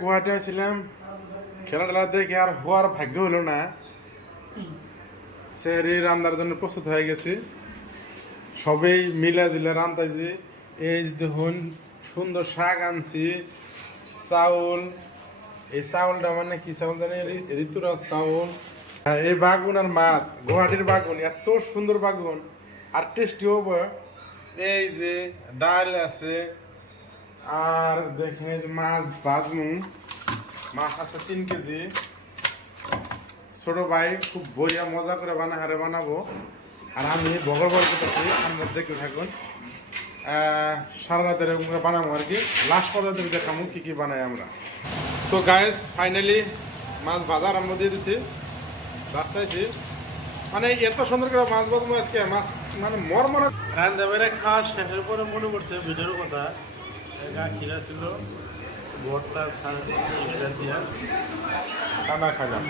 গুয়াহাটি আসছিলাম, খেলা দেখে আর হওয়ার ভাগ্য হলো না। সেহরি রান্নার জন্য প্রস্তুত হয়ে গেছি, সবাই মিলে জিলে রান্তাইছি। এই দেখুন সুন্দর শাক আনছি, চাউল, এই চাউলটা মানে কি চাউল জানি, ঋতুরাজ চাউল। এই বাগুন আর মাছ, গুয়াহাটির বাগুন এত সুন্দর বাগুন আর টেস্টি হবে। এই যে ডাল আছে, আর দেখেন এই যে মাছ ভাজমু, মাছ আছে 3 কেজি। ছোট ভাই খুব বইয়া মজা করে বানাবো, আর আমি বগর করতেছি, আমরা দেখতে থাকুন। সারা রাতের এরকম করে বানাবো আর কি, লাস্ট পর্যন্ত দেখাবো কি কি বানাই আমরা। তো গাইস ফাইনালি মাছ ভাজা আরম্ভ দিয়ে দিছি, রাস্তাইছি। মানে এত সুন্দর করে মাছ ভাজবো আজকে, মাছ মানে মর রান্না বেড়ে খাওয়া শেষের পরে মনে পড়ছে ভিডিওর কথা। খিরা ছিল, ভোরটা ঠান্ডা খাইলাম।